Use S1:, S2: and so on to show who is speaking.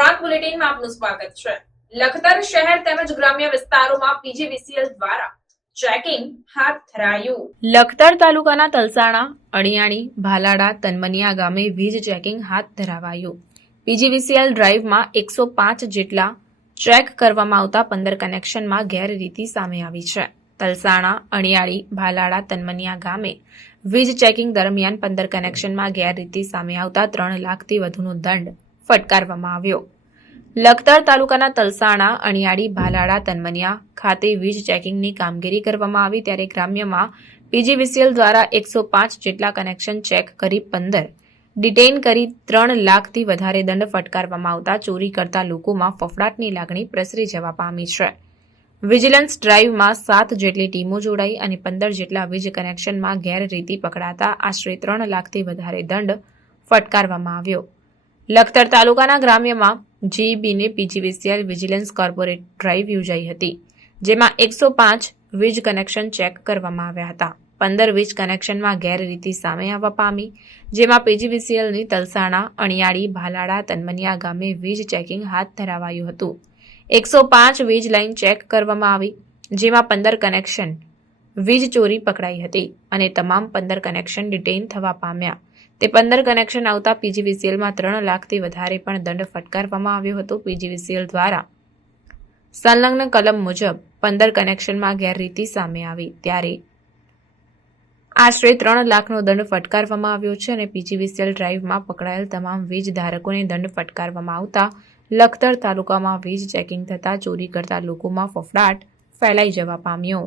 S1: બુલેટિનમાં આપનું સ્વાગત છે. લખતર શહેર તેમજ ગ્રામ્ય વિસ્તારોમાં પીજીવીસીએલ દ્વારા ચેકિંગ હાથ ધરાયું. લખતર તાલુકાના તલસાણા, અણિયાણી, ભાલાડા, તનમનિયા ગામે વીજ ચેકિંગ હાથ ધરાવાયું. પીજીવીસીએલ ડ્રાઈવમાં એકસો પાંચ જેટલા ચેક કરવામાં આવતા પંદર કનેક્શનમાં ગેરરીતિ સામે આવી છે. તલસાણા, અણિયાળી, ભાલાડા, તનમનિયા ગામે વીજ ચેકિંગ દરમિયાન પંદર કનેક્શનમાં ગેરરીતિ સામે આવતા ત્રણ લાખથી વધુનો દંડ ફટકારવામાં આવ્યો. લખતર તાલુકાના તલસાણા, અણિયાળી ભાલાડા તનમનિયા ખાતે વીજ ચેકિંગની કામગીરી કરવામાં આવી ત્યારે ગ્રામ્યમાં પીજીવીસીએલ દ્વારા એકસો પાંચ જેટલા કનેક્શન ચેક કરી પંદર, ડિટેઇન કરી ત્રણ લાખથી વધારે દંડ ફટકારવામાં આવતા ચોરી કરતા લોકોમાં ફફડાટની લાગણી પ્રસરી જવા પામી છે. વિજિલન્સ ડ્રાઈવમાં સાત જેટલી ટીમો જોડાઈ અને પંદર જેટલા વીજ કનેક્શનમાં ગેરરીતિ પકડાતા આશરે ત્રણ લાખથી વધારે દંડ ફટકારવામાં આવ્યો. લખતર તાલુકાના ગ્રામ્યમાં જીઈબીને પીજીવીસીએલ વિજિલન્સ કોર્પોરેટ ડ્રાઈવ યોજાઈ હતી, જેમાં એકસો પાંચ વીજ કનેક્શન ચેક કરવામાં આવ્યા હતા. પંદર વીજ કનેક્શનમાં ગેરરીતિ સામે આવવા પામી, જેમાં પીજીવીસીએલની તલસાણા, અણિયાળી ભાલાડા તનમનિયા ગામે વીજ ચેકિંગ હાથ ધરાવાયું હતું. એકસો પાંચ વીજ લાઇન ચેક કરવામાં આવી, જેમાં પંદર કનેક્શન વીજ ચોરી પકડાઈ હતી અને તમામ પંદર કનેક્શન ડિટેઇન થવા પામ્યા. તે પંદર કનેક્શન આવતા પીજીવીસીએલમાં ત્રણ લાખથી વધારે પણ દંડ ફટકારવામાં આવ્યો હતો પીજીવીસીએલ દ્વારા. સંલગ્ન કલમ મુજબ, પંદર કનેક્શનમાં ગેરરીતિ સામે આવી. ત્યારે આશરે ત્રણ લાખનો દંડ ફટકારવામાં આવ્યો છે અને પીજીવીસીએલ ડ્રાઈવમાં પકડાયેલ તમામ વીજ ધારકોને દંડ ફટકારવામાં આવતા લખતર તાલુકામાં વીજ ચેકિંગ થતાં ચોરી કરતા લોકોમાં ફફડાટ ફેલાઈ જવા પામ્યો.